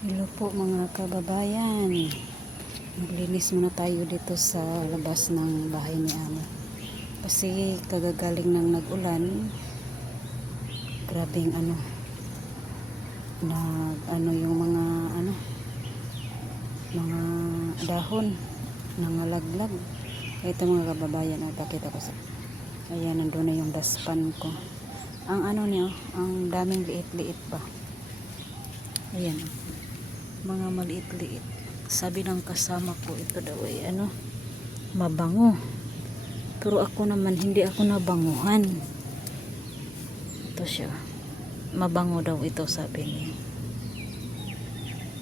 Hello po mga kababayan. Maglinis muna tayo dito sa labas ng bahay ni Amo. Kasi kagagaling ng nag-ulan. Grabing yung mga dahon nangalaglag. Ito mga kababayan, pakita ko sa. Ayan, nandun na yung daspan ko. Ang ang daming liit-liit pa. Ayan. Mga maliit-liit. Sabi ng kasama ko, ito daw ay mabango. Pero ako naman, hindi ako nabanguhan. Ito siya. Mabango daw ito, sabi niya.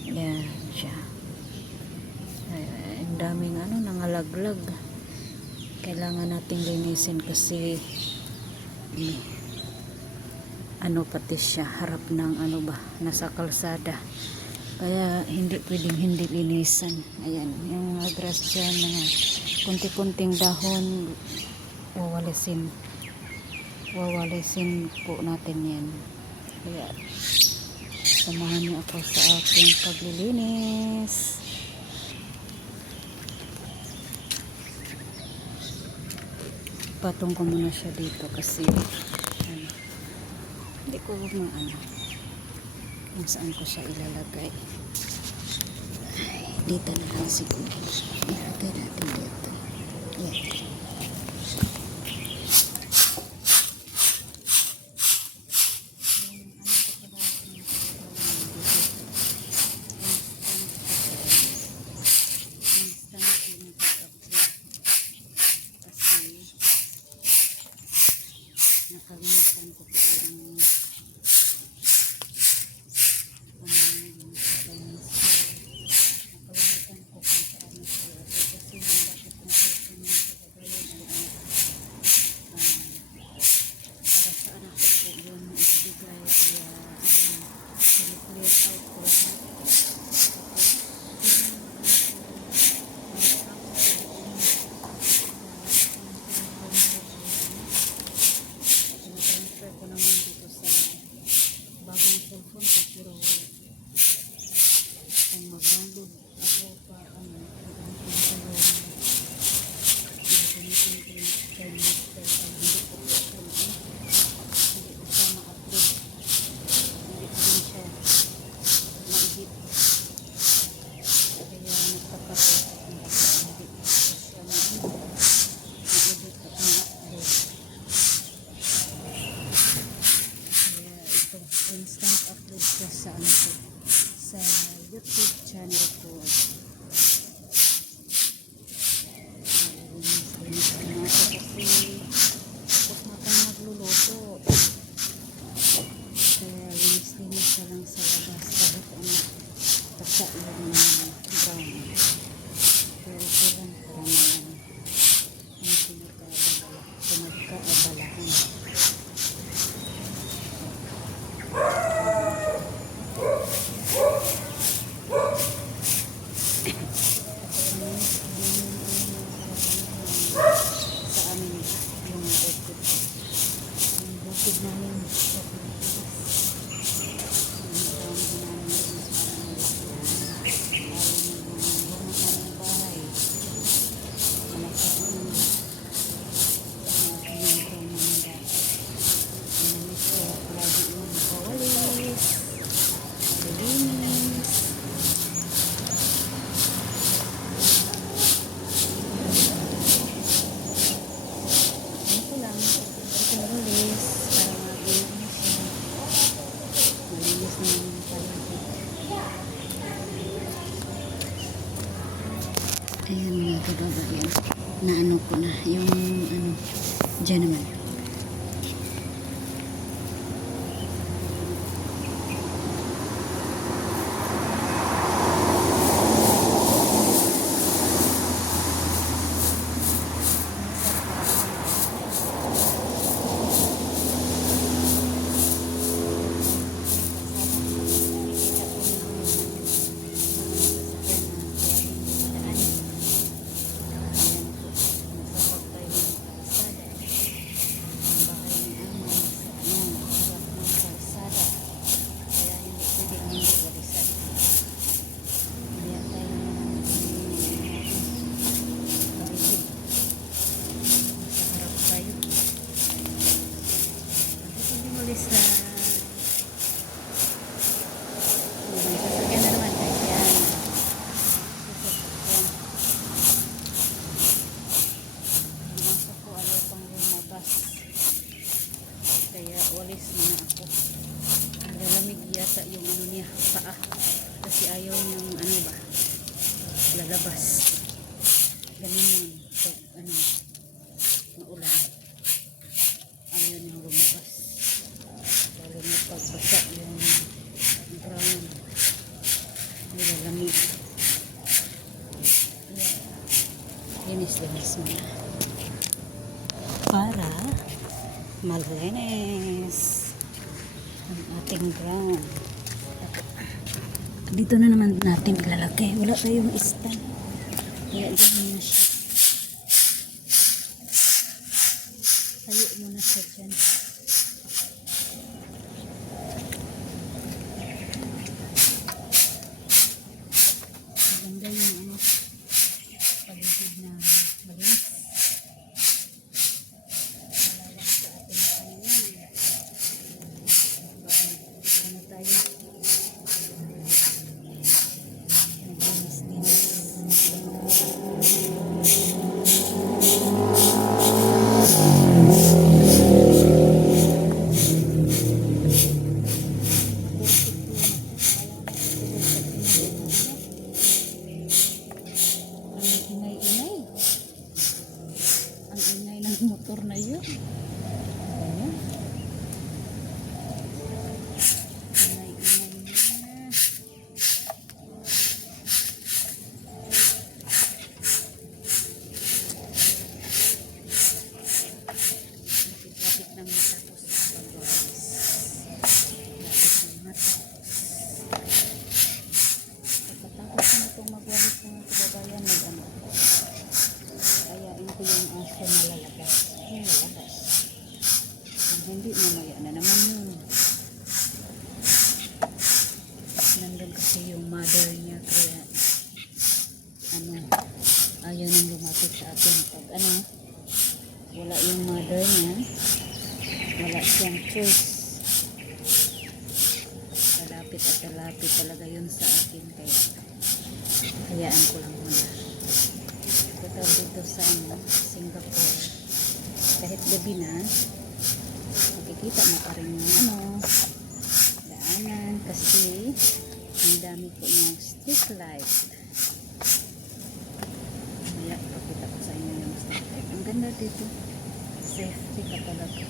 Yan siya. Ay, ang daming nangalaglag. Kailangan nating linisin kasi pati siya harap ng nasa kalsada. Kaya hindi pwedeng hindi linisan. Ayan, yung mga grass dyan, mga kunti-kunting dahon, wawalisin po natin yan. Kaya samahan niyo ako sa aking paglilinis. Patong ko muna siya dito kasi hindi ko kung saan ko siya ilalagay. Dito na lang siguro. Ilagay natin dito. Yan. Nakalimutan ko po yung instant upload ko sa YouTube channel ko. Linis ko na ako kasi tapos na akong nagluluto. Kaya linis na lang sa labas kahit tasa yung brown. Pero ito lang para pinagkaabalahan. Ayan mga kababayan, na ko na yung dyan naman. basa yung ano niya, paa. Kasi ayaw niyang ano ba, lalabas. Ganun yun. Pag ano, maulan. Ayaw niyang lumabas. Lalo na pagbasa yung ground. Nilalamig. Linis-linis mo na. Para malinis ang ating ground. Dito na naman natin ilalagay. Wala tayong stand. Kaya dyan na siya. Tayo muna siya dyan. Maganda yung ano, paligid na malinis. Malawak sa ating kanyan. Ano tayo? Motor na yun. Ayan. Ingay-ingay na. Lapit nang matapos ang pagwalis. Lapit nang matapos. Pagkatapos na itong magwalis ng kababayan, mag-ano. Kayain ko yung aso na lalabas. Yung lalabas. Kung hindi, mamaya na naman yun. Nandun kasi yung mother niya. Kaya, ano, ayaw nang lumapit sa atin. Pag ano, wala yung mother niya, wala siyang choice. Talapit at talapit talaga yun sa akin. Kaya, hayaan ko lang muna. Ito dito sa ano, Singapore, kahit gabi na makikita mo pa rin yung ano, daanan kasi ang dami po ng street light. Kaya pakita ko sa inyo yung street light. Ang ganda dito, safety ka talaga.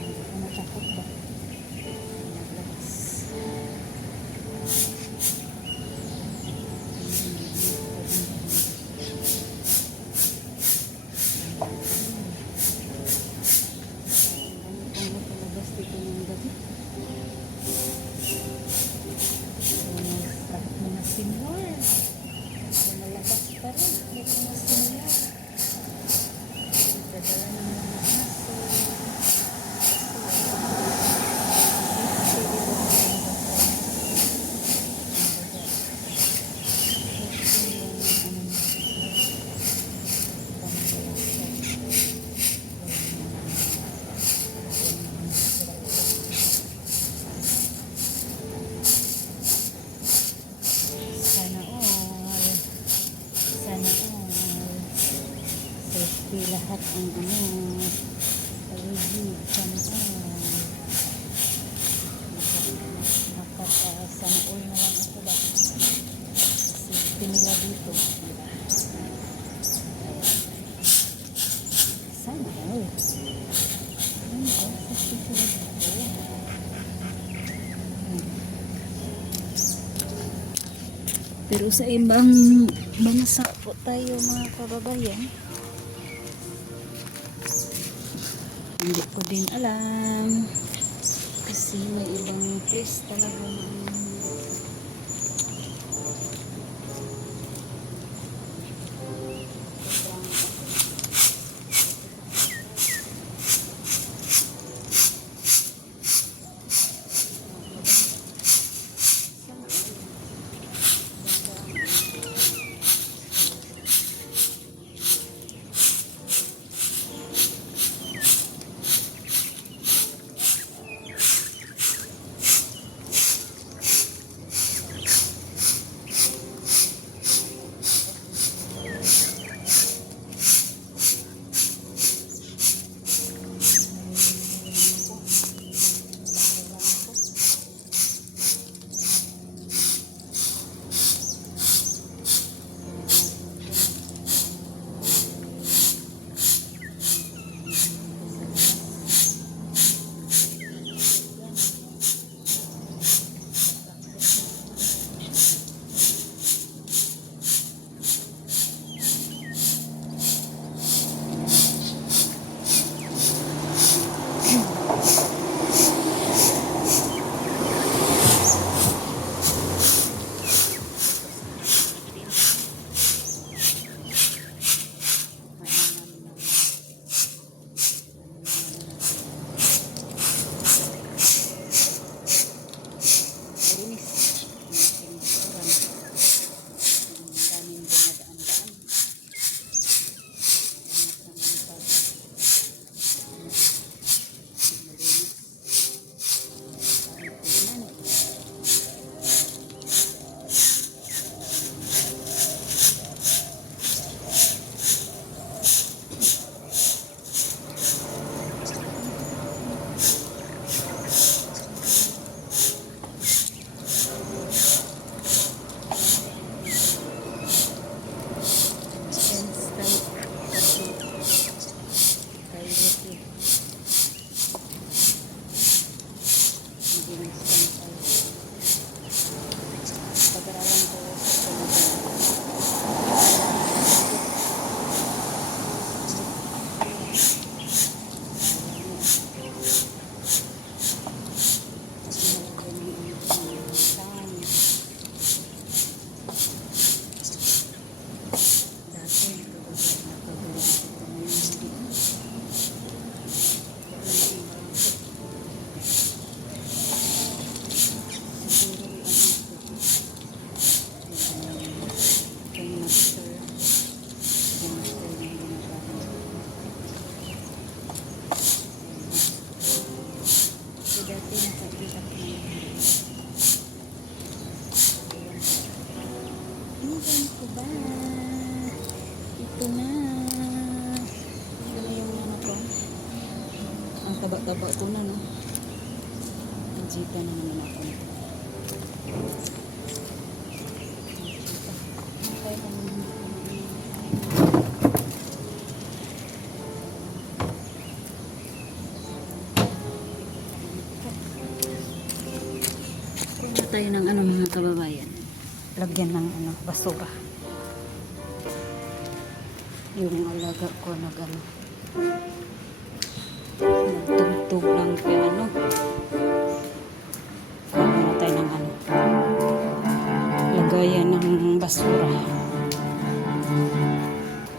Hindi ko natakot ba? Naglabas. Sinor. Malabas pa rin. Ito na sinor. Dadala ng mga aso. Safety lahat ang ano, paligid, sana sana all na lang ako ba, safety nila dito, diba? Sana all safety sila dito. Pero sa ibang bansa po tayo mga kababayan, hindi ko din alam kasi may ibang place talaga na Ito na, no? Najita na naman ako nito. Hintay ka naman. Kuha tayo ng ano mga kababayan. Lagyan ng ano, basura. Yung alaga ko nag-ano. Nagtugtog ng piano. Kuha na tayo ng ano. Lagayan ng basura.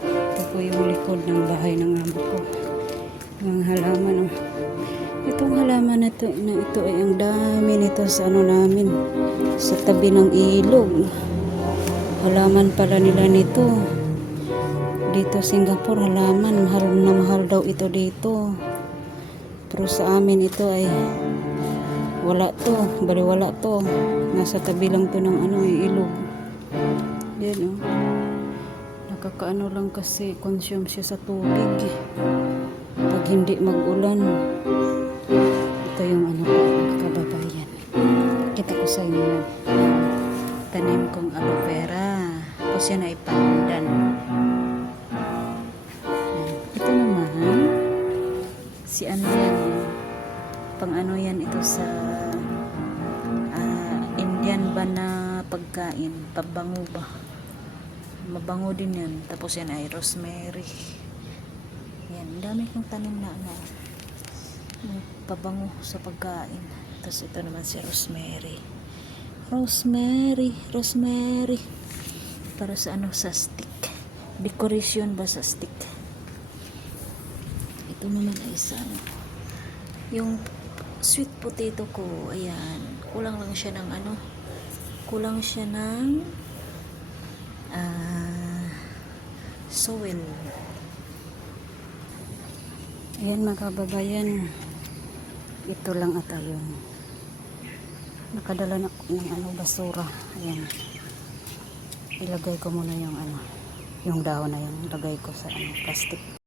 Ito po yung likod ng bahay ng amo ko. Yung halaman. Oh. Itong halaman na ito ay ang dami nito sa ano namin. Sa tabi ng ilog. Halaman pala nila nito. Dito Singapore, halaman. Mahal na mahal daw ito dito. Pero sa amin ito ay wala to. Bali wala to. Nasa tabi lang to ng ano, ilog. Yan o. Nakakaano lang kasi consume siya sa tubig. Pag hindi mag-ulan. Ito yung ano ko, kababayan. Kita ko sa inyo. Tanim kong aloe vera. Tapos yan ay pandan. Ito naman, si ano yan, pang ano yan ito sa Indian ba na pagkain, pabango ba? Mabango din yan. Tapos yan ay rosemary. Yan, dami kong tanim na ano, pabango sa pagkain. Tapos ito naman si rosemary. Rosemary. Para sa ano, sa stick. Decoration ba sa stick? Ito naman ay isa yung sweet potato ko, ayan, kulang lang siya ng ano, kulang siya ng soil. Ayan mga kababayan, ito lang ata yun. Nakadala na ng ano, basura. Ayan, ilagay ko muna yung ano, yung dahon na yung lagay ko sa ano, plastic.